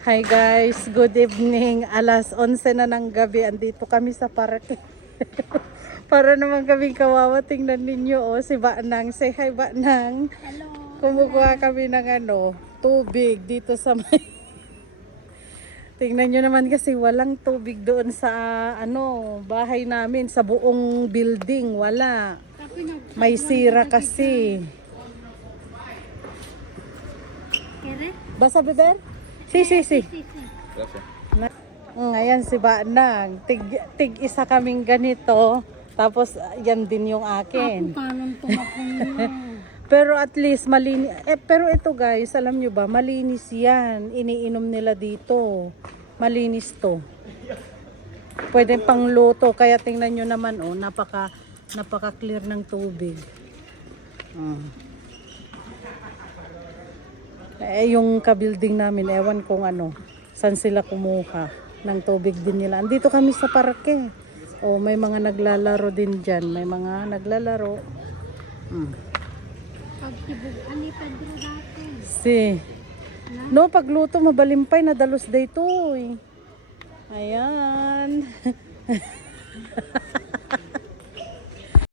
Hi guys, good evening. Alas 11 na ng gabi. Andito kami sa parke. Para naman kami kawawa. Tingnan ninyo si Banang. Say hi Banang. Hello. Kumukuha kami ng tubig dito sa may... Tingnan nyo naman kasi walang tubig doon sa bahay namin. Sa buong building. Wala. May sira kasi. ¿Quieres? Basa beber? Si. Sí, sí. Ngayon si Banang, tig isa kaming ganito, tapos yan din yung akin. Paano tumakong Pero at least malinis. Pero ito guys, alam nyo ba, malinis yan. Iniinom nila dito. Malinis to. Pwede pang luto, kaya tingnan nyo naman napaka clear ng tubig. Yung ka-building namin, ewan kung saan sila kumuha ng tubig din nila. Andito kami sa parke. May mga naglalaro din dyan. May mga naglalaro. Pagtibog, ani Pedro dati. No, pagluto, mabalimpay na dalos day to. Ayan.